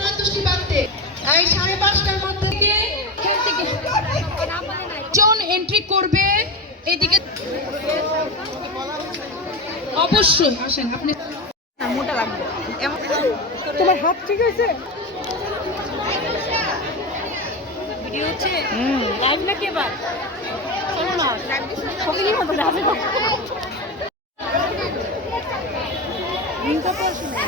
নাচ বাড়তে এই সাড়ে পাঁচটার মধ্যে থেকে এখান থেকে জন এন্ট্রি করবে এদিকে। অবশ্যই। আসেন আপনি মোটা লাগবে। তোমার হাত ঠিক আছে? ভিডিও হচ্ছে লাইভ নাকি এবার? শোনো না। সবাই মতো যাবে রিংটা তো আসে না।